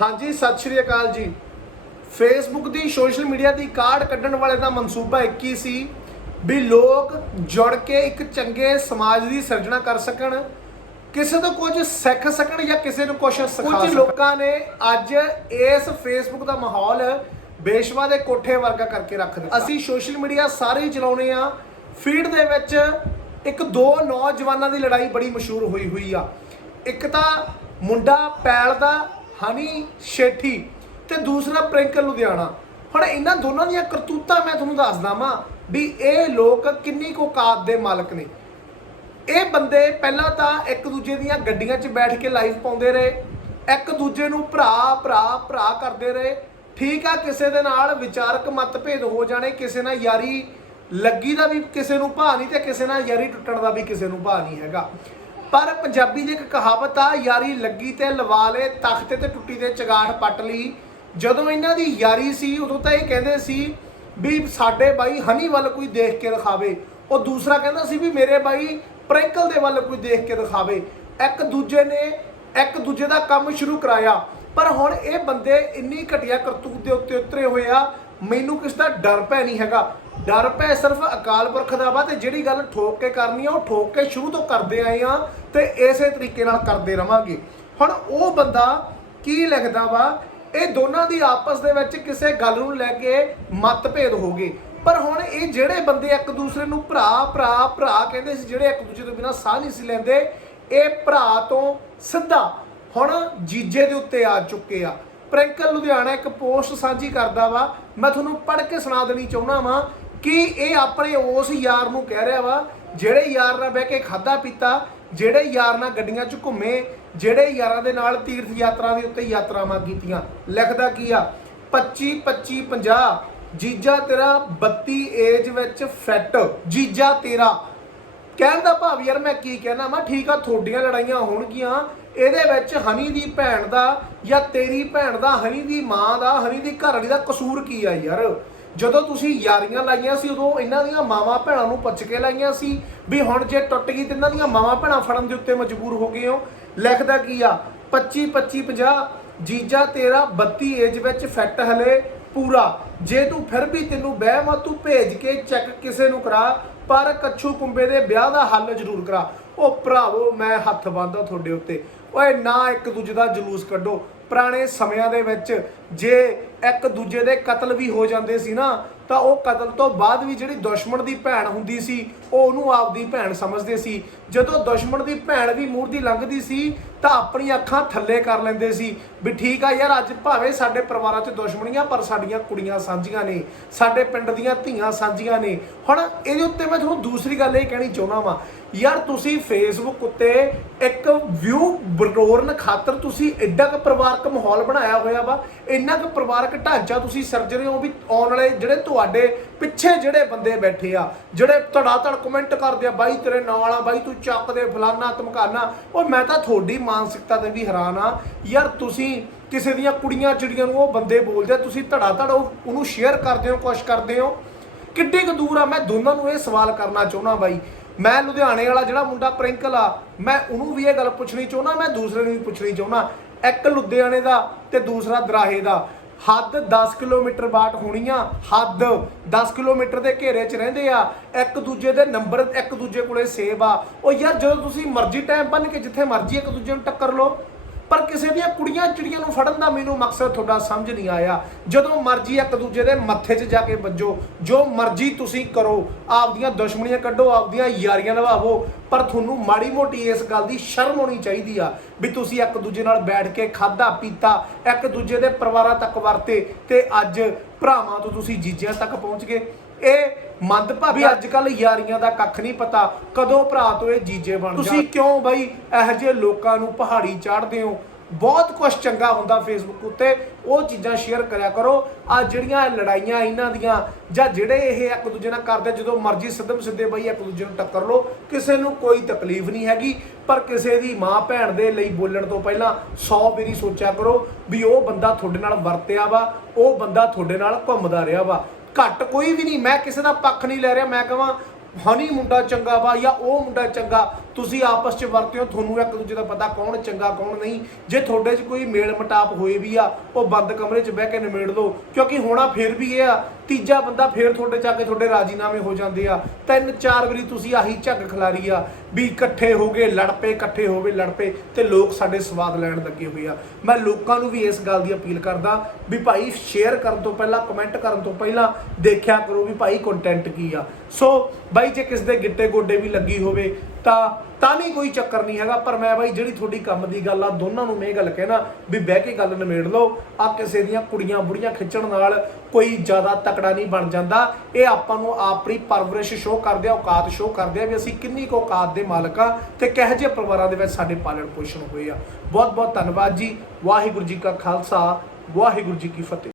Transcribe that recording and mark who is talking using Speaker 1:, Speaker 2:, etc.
Speaker 1: ਹਾਂਜੀ ਸਤਿ ਸ਼੍ਰੀ ਅਕਾਲ ਜੀ। ਫੇਸਬੁੱਕ ਦੀ ਸੋਸ਼ਲ ਮੀਡੀਆ ਦੀ ਕਾਰਡ ਕੱਢਣ ਵਾਲੇ ਦਾ ਮਨਸੂਬਾ ਇੱਕ ਹੀ ਸੀ ਵੀ ਲੋਕ ਜੁੜ ਕੇ ਇੱਕ ਚੰਗੇ ਸਮਾਜ ਦੀ ਸਿਰਜਣਾ ਕਰ ਸਕਣ। ਕਿਸੇ ਤੋਂ ਕੁਝ ਸਿੱਖ ਸਕਣ ਜਾਂ ਕਿਸੇ ਨੂੰ ਕੁਝ ਸਿਖਾ ਕੁਝ ਲੋਕਾਂ ਨੇ ਅੱਜ ਇਸ ਫੇਸਬੁੱਕ ਦਾ ਮਾਹੌਲ ਬੇਸ਼ਵਾ ਦੇ ਕੋਠੇ ਵਰਗਾ ਕਰਕੇ ਰੱਖ ਦਿੱਤਾ। ਅਸੀਂ ਸੋਸ਼ਲ ਮੀਡੀਆ ਸਾਰੇ ਚਲਾਉਨੇ ਆ। ਫੀਡ ਦੇ ਵਿੱਚ ਇੱਕ ਦੋ ਨੌਜਵਾਨਾਂ ਦੀ ਲੜਾਈ ਬੜੀ ਮਸ਼ਹੂਰ ਹੋਈ ਹੋਈ ਆ। ਇੱਕ ਤਾਂ ਮੁੰਡਾ ਪੈਲ ਦਾ ਹਨੀ ਸ਼ੇਠੀ ਤੇ ਦੂਸਰਾ ਪ੍ਰਿੰਕਲ ਲੁਧਿਆਣਾ। ਹੁਣ ਇਹਨਾਂ ਦੋਨਾਂ ਦੀਆਂ ਕਰਤੂਤਾਂ ਮੈਂ ਤੁਹਾਨੂੰ ਦੱਸਦਾ ਵਾਂ ਵੀ ਇਹ ਲੋਕ ਕਿੰਨੀ ਕੁ ਔਕਾਤ ਦੇ ਮਾਲਕ ਨੇ। ਇਹ ਬੰਦੇ ਪਹਿਲਾਂ ਤਾਂ ਇੱਕ ਦੂਜੇ ਦੀਆਂ ਗੱਡੀਆਂ 'ਚ ਬੈਠ ਕੇ ਲਾਈਵ ਪਾਉਂਦੇ ਰਹੇ, ਇੱਕ ਦੂਜੇ ਨੂੰ ਭਰਾ ਭਰਾ ਭਰਾ ਕਰਦੇ ਰਹੇ। ਠੀਕ ਆ, ਕਿਸੇ ਦੇ ਨਾਲ ਵਿਚਾਰਕ ਮਤਭੇਦ ਹੋ ਜਾਣੇ, ਕਿਸੇ ਨਾਲ ਯਾਰੀ ਲੱਗੀ ਦਾ ਵੀ ਕਿਸੇ ਨੂੰ ਭਾ ਨਹੀਂ ਤੇ ਕਿਸੇ ਨਾਲ ਯਾਰੀ ਟੁੱਟਣ ਦਾ ਵੀ ਕਿਸੇ ਨੂੰ ਭਾ ਨਹੀਂ ਹੈਗਾ। ਪਰ ਪੰਜਾਬੀ ਦੀ ਇੱਕ ਕਹਾਵਤ ਆ, ਯਾਰੀ ਲੱਗੀ ਤੇ ਲਵਾ ਲੇ ਤਖਤੇ ਤੇ ਟੁੱਟੀ ਤੇ ਚਗਾਠ ਪੱਟ ਲਈ। ਜਦੋਂ ਇਹਨਾਂ ਦੀ ਯਾਰੀ ਸੀ, ਉਦੋਂ ਤਾਂ ਇਹ ਕਹਿੰਦੇ ਸੀ ਵੀ ਸਾਡੇ ਬਾਈ ਹਨੀ ਵੱਲ ਕੋਈ ਦੇਖ ਕੇ ਦਿਖਾਵੇ ਉਹ ਦੂਸਰਾ ਕਹਿੰਦਾ ਸੀ ਵੀ ਮੇਰੇ ਬਾਈ ਪ੍ਰਿੰਕਲ ਦੇ ਵੱਲ ਕੋਈ ਦੇਖ ਕੇ ਦਿਖਾਵੇ ਇੱਕ ਦੂਜੇ ਨੇ, ਇੱਕ ਦੂਜੇ ਦਾ ਕੰਮ ਸ਼ੁਰੂ ਕਰਾਇਆ। ਪਰ ਹੁਣ ਇਹ ਬੰਦੇ ਇੰਨੀ ਘਟੀਆ ਕਰਤੂਤ ਦੇ ਉੱਤੇ ਉਤਰੇ ਹੋਏ ਆ, ਮੈਨੂੰ ਕਿਸ ਦਾ ਡਰ ਪੈ ਨਹੀਂ ਹੈਗਾ। ਡਰ ਪੈ ਸਿਰਫ ਅਕਾਲ ਪੁਰਖ ਦਾ ਵਾ ਤੇ ਜਿਹੜੀ ਗੱਲ ਠੋਕ ਕੇ ਕਰਨੀ ਆ, ਉਹ ਠੋਕ ਕੇ ਸ਼ੁਰੂ ਤੋਂ ਕਰਦੇ ਆਏ ਆ ਤੇ ਇਸੇ ਤਰੀਕੇ ਨਾਲ ਕਰਦੇ ਰਵਾਂਗੇ। ਹੁਣ ਉਹ ਬੰਦਾ ਕੀ ਲਿਖਦਾ ਵਾ? ਇਹ ਦੋਨਾਂ ਦੀ ਆਪਸ ਦੇ ਵਿੱਚ ਕਿਸੇ ਗੱਲ ਨੂੰ ਲੈ ਕੇ ਮਤਭੇਦ ਹੋ ਗਏ। ਪਰ ਹੁਣ ਇਹ ਜਿਹੜੇ ਬੰਦੇ ਇੱਕ ਦੂਸਰੇ ਨੂੰ ਭਰਾ ਭਰਾ ਭਰਾ ਕਹਿੰਦੇ ਸੀ, ਜਿਹੜੇ ਇੱਕ ਦੂਜੇ ਤੋਂ ਬਿਨਾਂ ਸਾਹ ਨਹੀਂ ਸੀ ਲੈਂਦੇ, ਇਹ ਭਰਾ ਤੋਂ ਸਿੱਧਾ ਹੁਣ ਜੀਜੇ ਦੇ ਉੱਤੇ ਆ ਚੁੱਕੇ ਆ। ਪ੍ਰਿੰਕਲ ਲੁਧਿਆਣਾ ਇੱਕ ਪੋਸਟ ਸਾਂਝੀ ਕਰਦਾ ਵਾ, ਮੈਂ ਤੁਹਾਨੂੰ ਪੜ੍ਹ ਕੇ ਸੁਣਾ ਦੇਣੀ ਚਾਹੁੰਦਾ ਵਾਂ ਕਿ ਇਹ ਆਪਣੇ ਉਸ ਯਾਰ ਨੂੰ ਕਹਿ ਰਿਹਾ ਵਾ, ਜਿਹੜੇ ਯਾਰ ਨਾਲ ਬਹਿ ਕੇ ਖਾਦਾ ਪੀਤਾ, ਜਿਹੜੇ ਯਾਰ ਨਾਲ ਗੱਡੀਆਂ 'ਚ ਘੁੰਮੇ, ਜਿਹੜੇ ਯਾਰਾਂ ਦੇ ਨਾਲ ਤੀਰਥ ਯਾਤਰਾ ਦੇ ਉੱਤੇ ਯਾਤਰਾਵਾਂ ਕੀਤੀਆਂ ਲਿਖਦਾ ਕੀ ਆ? 25 25 50 ਜੀਜਾ ਤੇਰਾ 32 ਏਜ ਵਿੱਚ ਫਿੱਟ, ਜੀਜਾ ਤੇਰਾ। ਕਹਿਣ ਦਾ ਭਾਵ ਯਾਰ ਮੈਂ ਕੀ ਕਹਿਣਾ ਵਾ, ਠੀਕ ਆ, ਤੁਹਾਡੀਆਂ ਲੜਾਈਆਂ ਹੋਣਗੀਆਂ, ਇਹਦੇ ਵਿੱਚ ਹਨੀ ਦੀ ਭੈਣ ਦਾ ਜਾਂ ਤੇਰੀ ਭੈਣ ਦਾ, ਹਨੀ ਦੀ ਮਾਂ ਦਾ, ਹਨੀ ਦੀ ਘਰਵਾਲੀ ਦਾ ਕਸੂਰ ਕੀ ਆ ਯਾਰ? ਜਦੋਂ ਤੁਸੀਂ ਯਾਰੀਆਂ ਲਾਈਆਂ ਸੀ, ਉਦੋਂ ਇਹਨਾਂ ਦੀਆਂ ਮਾਵਾਂ ਭੈਣਾਂ ਨੂੰ ਪੁੱਛ ਕੇ ਲਾਈਆਂ ਸੀ ਵੀ ਹੁਣ ਜੇ ਟੁੱਟ ਗਈ ਤੇ ਇਹਨਾਂ ਦੀਆਂ ਮਾਵਾਂ ਭੈਣਾਂ ਫੜਨ ਦੇ ਉੱਤੇ ਮਜਬੂਰ ਹੋ ਗਏ ਹੋ। ਲਿਖਦਾ ਕੀ ਆ? 25 25 50 ਜੀਜਾ ਤੇਰਾ 32 ਏਜ ਵਿੱਚ ਫਿੱਟ ਹਲੇ ਪੂਰਾ। ਜੇ ਤੂੰ ਫਿਰ ਵੀ ਤੈਨੂੰ ਵਹਿਮ ਆ, ਤੂੰ ਭੇਜ ਕੇ ਚੈੱਕ ਕਿਸੇ ਨੂੰ ਕਰਾ, ਪਰ ਕੱਛੂ ਕੁੰਬੇ ਦੇ ਵਿਆਹ ਦਾ ਹੱਲ ਜ਼ਰੂਰ ਕਰਾ। ਉਹ ਭਰਾਵੋ, ਮੈਂ ਹੱਥ ਬੰਨਦਾ ਤੁਹਾਡੇ ਉੱਤੇ। ਓਏ, ਨਾ ਇੱਕ ਦੂਜੇ ਦਾ ਜਲੂਸ ਕੱਢੋ। ਪੁਰਾਣੇ ਸਮਿਆਂ ਦੇ ਵਿੱਚ ਜੇ ਇੱਕ ਦੂਜੇ ਦੇ ਕਤਲ ਵੀ ਹੋ ਜਾਂਦੇ ਸੀ ਨਾ, ਤਾਂ ਉਹ ਕਤਲ ਤੋਂ ਬਾਅਦ ਵੀ ਜਿਹੜੀ ਦੁਸ਼ਮਣ ਦੀ ਭੈਣ ਹੁੰਦੀ ਸੀ, ਉਹ ਉਹਨੂੰ ਆਪਦੀ ਭੈਣ ਸਮਝਦੇ ਸੀ। ਜਦੋਂ ਦੁਸ਼ਮਣ ਦੀ ਭੈਣ ਵੀ ਮੂੰਹ ਦੀ ਲੰਘਦੀ ਸੀ ਤਾਂ ਆਪਣੀ ਅੱਖਾਂ ਥੱਲੇ ਕਰ ਲੈਂਦੇ ਸੀ ਵੀ ਠੀਕ ਆ ਯਾਰ, ਅੱਜ ਭਾਵੇਂ ਸਾਡੇ ਪਰਿਵਾਰਾਂ 'ਚ ਦੁਸ਼ਮਣੀਆਂ ਪਰ ਸਾਡੀਆਂ ਕੁੜੀਆਂ ਸਾਂਝੀਆਂ ਨੇ, ਸਾਡੇ ਪਿੰਡ ਦੀਆਂ ਧੀਆਂ ਸਾਂਝੀਆਂ ਨੇ। ਹੁਣ ਇਹਦੇ ਉੱਤੇ ਮੈਂ ਤੁਹਾਨੂੰ ਦੂਸਰੀ ਗੱਲ ਇਹ ਕਹਿਣੀ ਚਾਹੁੰਦਾ ਵਾਂ, ਯਾਰ ਤੁਸੀਂ ਫੇਸਬੁੱਕ ਉੱਤੇ ਇੱਕ ਵਿਊ ਬਟੋਰਨ ਖਾਤਰ ਤੁਸੀਂ ਐਡਾ ਕੁ ਪਰਿਵਾਰਕ ਮਾਹੌਲ ਬਣਾਇਆ ਹੋਇਆ ਵਾ, ਇੰਨਾ ਕੁ ਪਰਿਵਾਰਕ ਢਾਂਚਾ ਤੁਸੀਂ ਸਿਰਜ ਰਹੇ ਹੋ ਵੀ ਆਉਣ ਵਾਲੇ ਜਿਹੜੇ ਤੁਹਾਡੇ ਪਿੱਛੇ ਜਿਹੜੇ ਬੰਦੇ ਬੈਠੇ ਆ, ਜਿਹੜੇ ਧੜਾ ਧੜ ਕਮੈਂਟ ਕਰਦੇ ਆ, ਬਾਈ ਤੇਰੇ ਨਾਲ ਆ, ਬਾਈ ਤੂੰ ਚੱਕ ਦੇ ਫਲਾਨਾ ਧਮਕਾਨਾ, ਉਹ ਮੈਂ ਤਾਂ ਤੁਹਾਡੀ ਮਾਨਸਿਕਤਾ ਤੇ ਵੀ ਹੈਰਾਨ ਆ। ਯਾਰ ਤੁਸੀਂ ਕਿਸੇ ਦੀਆਂ ਕੁੜੀਆਂ ਚਿੜੀਆਂ ਨੂੰ ਉਹ ਬੰਦੇ ਬੋਲਦੇ ਆ, ਤੁਸੀਂ ਧੜਾ ਧੜ ਉਹ- ਉਹਨੂੰ ਸ਼ੇਅਰ ਕਰਦੇ ਹੋ ਕੁਛ ਕਰਦੇ ਹੋ। ਕਿੱਡੀ ਕੁ ਦੂਰ ਆ ਮੈਂ ਦੋਨਾਂ ਨੂੰ ਇਹ ਸਵਾਲ ਕਰਨਾ ਚਾਹੁੰਦਾ ਬਾਈ। ਮੈਂ ਲੁਧਿਆਣੇ ਵਾਲਾ ਜਿਹੜਾ ਮੁੰਡਾ ਪ੍ਰਿੰਕਲ ਆ ਮੈਂ ਉਹਨੂੰ ਵੀ ਇਹ ਗੱਲ ਪੁੱਛਣੀ ਚਾਹੁੰਦਾ ਮੈਂ ਦੂਸਰੇ ਨੂੰ ਵੀ ਪੁੱਛਣੀ ਚਾਹੁੰਦਾ। ਇੱਕ ਲੁਧਿਆਣੇ ਦਾ ਤੇ ਦੂਸਰਾ ਦਰਾਹੇ ਦਾ। ਹੱਦ 10 ਕਿਲੋਮੀਟਰ ਬਾਟ ਹੋਣੀ ਆ, ਹੱਦ 10 ਕਿਲੋਮੀਟਰ ਦੇ ਘੇਰੇ 'ਚ ਰਹਿੰਦੇ ਆ, ਇੱਕ ਦੂਜੇ ਦੇ ਨੰਬਰ, ਇੱਕ ਦੂਜੇ ਕੋਲੇ ਸੇਵ ਆ। ਉਹ ਯਾਰ ਜਦੋਂ ਤੁਸੀਂ ਮਰਜ਼ੀ ਟਾਈਮ ਬੰਨ ਕੇ ਜਿੱਥੇ ਮਰਜ਼ੀ ਇੱਕ ਦੂਜੇ ਨੂੰ ਟੱਕਰ ਲਓ। ਪਰ ਕਿਸੇ ਦੀਆਂ ਕੁੜੀਆਂ ਚਿੜੀਆਂ ਨੂੰ ਫੜਨ ਦਾ ਮੈਨੂੰ ਮਕਸਦ ਤੁਹਾਡਾ ਸਮਝ ਨਹੀਂ ਆਇਆ। ਜਦੋਂ ਮਰਜ਼ੀ ਇੱਕ ਦੂਜੇ ਦੇ ਮੱਥੇ 'ਚ ਜਾ ਕੇ ਵੱਜੋ, ਜੋ ਮਰਜ਼ੀ ਤੁਸੀਂ ਕਰੋ, ਆਪਦੀਆਂ ਦੁਸ਼ਮਣੀਆਂ ਕੱਢੋ, ਆਪਦੀਆਂ ਯਾਰੀਆਂ ਨਿਭਾਵੋ, ਪਰ ਤੁਹਾਨੂੰ ਮਾੜੀ ਮੋਟੀ ਇਸ ਗੱਲ ਦੀ ਸ਼ਰਮ ਹੋਣੀ ਚਾਹੀਦੀ ਆ ਵੀ ਤੁਸੀਂ ਇੱਕ ਦੂਜੇ ਨਾਲ ਬੈਠ ਕੇ ਖਾਦਾ ਪੀਤਾ, ਇੱਕ ਦੂਜੇ ਦੇ ਪਰਿਵਾਰਾਂ ਤੱਕ ਵਰਤੇ ਤੇ ਅੱਜ ਭਰਾਵਾਂ ਤੋਂ ਤੁਸੀਂ ਜੀਜਿਆਂ ਤੱਕ ਪਹੁੰਚ ਗਏ। ਇਹ ਮੰਦਭਾਗੀ ਅੱਜ ਕੱਲ ਯਾਰੀਆਂ ਦਾ ਕੱਖ ਨਹੀਂ ਪਤਾ ਕਦੋਂ ਭਰਾ ਤੋਂ ਇਹ ਜੀਜੇ ਬਣ ਜਾਣ ਤੁਸੀਂ ਕਿਉਂ ਬਈ ਇਹੋ ਜਿਹੇ ਲੋਕਾਂ ਨੂੰ ਪਹਾੜੀ ਚਾੜਦੇ ਹੋ? ਬਹੁਤ ਕੁਝ ਚੰਗਾ ਹੁੰਦਾ ਫੇਸਬੁੱਕ ਉੱਤੇ ਉਹ ਚੀਜ਼ਾਂ ਸ਼ੇਅਰ ਕਰਿਆ ਕਰੋ। ਆ ਜਿਹੜੀਆਂ ਇਹ ਲੜਾਈਆਂ ਇਹਨਾਂ ਦੀਆਂ ਜਾਂ ਜਿਹੜੇ ਇਹ ਇੱਕ ਦੂਜੇ ਨਾਲ ਕਰਦੇ ਜਦੋਂ ਮਰਜ਼ੀ ਸਿੱਧਮ ਸਿੱਧੇ ਬਈ ਇੱਕ ਦੂਜੇ ਨੂੰ ਟੱਕਰ ਲੋ ਕਿਸੇ ਨੂੰ ਕੋਈ ਤਕਲੀਫ ਨਹੀਂ ਹੈਗੀ ਪਰ ਕਿਸੇ ਦੀ ਮਾਂ ਭੈਣ ਦੇ ਲਈ ਬੋਲਣ ਤੋਂ ਪਹਿਲਾਂ 100 ਵਾਰੀ ਸੋਚਿਆ ਕਰੋ ਵੀ ਉਹ ਬੰਦਾ ਤੁਹਾਡੇ ਨਾਲ ਵਰਤਿਆ ਵਾ ਉਹ ਬੰਦਾ ਤੁਹਾਡੇ ਨਾਲ ਘੁੰਮਦਾ ਰਿਹਾ ਵਾ। ਘੱਟ ਕੋਈ ਵੀ ਨਹੀਂ, ਮੈਂ ਕਿਸੇ ਦਾ ਪੱਖ ਨਹੀਂ ਲੈ ਰਿਹਾ, ਮੈਂ ਕਹਾਂ, ਹਨੀ ਮੁੰਡਾ ਚੰਗਾ ਵਾ ਜਾਂ ਉਹ ਮੁੰਡਾ ਚੰਗਾ, ਤੁਸੀਂ ਆਪਸ 'ਚ ਵਰਤਿਓ, ਤੁਹਾਨੂੰ ਇੱਕ ਦੂਜੇ ਦਾ ਪਤਾ ਕੌਣ ਚੰਗਾ, ਕੌਣ ਨਹੀਂ। ਜੇ ਤੁਹਾਡੇ 'ਚ ਕੋਈ ਮੇਲ ਮਟਾਪ ਹੋਏ ਵੀ ਆ, ਉਹ ਬੰਦ ਕਮਰੇ 'ਚ ਬਹਿ ਕੇ ਨਿਮੇੜ ਲਓ, ਕਿਉਂਕਿ ਹੋਣਾ ਫਿਰ ਵੀ ਇਹ ਆ ਤੀਜਾ ਬੰਦਾ ਫਿਰ ਤੁਹਾਡੇ ਚ ਆ ਕੇ ਤੁਹਾਡੇ ਰਾਜੀਨਾਮੇ ਹੋ ਜਾਂਦੇ ਆ। ਤਿੰਨ ਚਾਰ ਵਾਰੀ ਤੁਸੀਂ ਆਹੀ ਝੱਗ ਖਿਲਾਰੀ ਆ ਵੀ ਇਕੱਠੇ ਹੋ ਗਏ, ਲੜ ਪਏ, ਇਕੱਠੇ ਹੋ ਗਏ, ਲੜ ਪਏ ਤੇ ਲੋਕ ਸਾਡੇ ਸਵਾਦ ਲੈਣ ਲੱਗੇ ਹੋਏ ਆ। ਮੈਂ ਲੋਕਾਂ ਨੂੰ ਵੀ ਇਸ ਗੱਲ ਦੀ ਅਪੀਲ ਕਰਦਾ ਵੀ ਭਾਈ ਸ਼ੇਅਰ ਕਰਨ ਤੋਂ ਪਹਿਲਾਂ ਕਮੈਂਟ ਕਰਨ ਤੋਂ ਪਹਿਲਾਂ ਦੇਖਿਆ ਕਰੋ ਵੀ ਭਾਈ ਕੰਟੈਂਟ ਕੀ ਆ। ਸੋ ਬਾਈ ਜੇ ਕਿਸ ਦੇ ਗਿੱਟੇ ਗੋਡੇ ਵੀ ਲੱਗੀ ਹੋਵੇ ਤਾਂ ਤਾਂ ਵੀ ਕੋਈ ਚੱਕਰ ਨਹੀਂ ਹੈਗਾ, ਪਰ ਮੈਂ ਬਾਈ ਜਿਹੜੀ ਤੁਹਾਡੀ ਕੰਮ ਦੀ ਗੱਲ ਆ, ਦੋਨਾਂ ਨੂੰ ਮੈਂ ਇਹ ਗੱਲ ਕਹਿਣਾ ਵੀ ਬਹਿ ਕੇ ਗੱਲ ਨਿਬੇੜ ਲਓ। ਆ ਕਿਸੇ ਦੀਆਂ ਕੁੜੀਆਂ ਬੁੜੀਆਂ ਖਿੱਚਣ ਨਾਲ ਕੋਈ ਜ਼ਿਆਦਾ ਤਕੜਾ ਨਹੀਂ ਬਣ ਜਾਂਦਾ। ਇਹ ਆਪਾਂ ਨੂੰ ਆਪਣੀ ਪਰਵਰਿਸ਼ ਸ਼ੋਅ ਕਰਦੇ ਆ, ਔਕਾਤ ਸ਼ੋਅ ਕਰਦੇ ਆ ਵੀ ਅਸੀਂ ਕਿੰਨੀ ਕੁ ਔਕਾਤ ਦੇ ਮਾਲਕ ਆ ਤੇ ਕਿਹੋ ਜਿਹੇ ਪਰਿਵਾਰਾਂ ਦੇ ਵਿੱਚ ਸਾਡੇ ਪਾਲਣ ਪੋਸ਼ਣ ਹੋਏ ਆ। ਬਹੁਤ ਬਹੁਤ ਧੰਨਵਾਦ ਜੀ। ਵਾਹਿਗੁਰੂ ਜੀ ਕਾ ਖਾਲਸਾ, ਵਾਹਿਗੁਰੂ ਜੀ ਕੀ ਫਤਿਹ।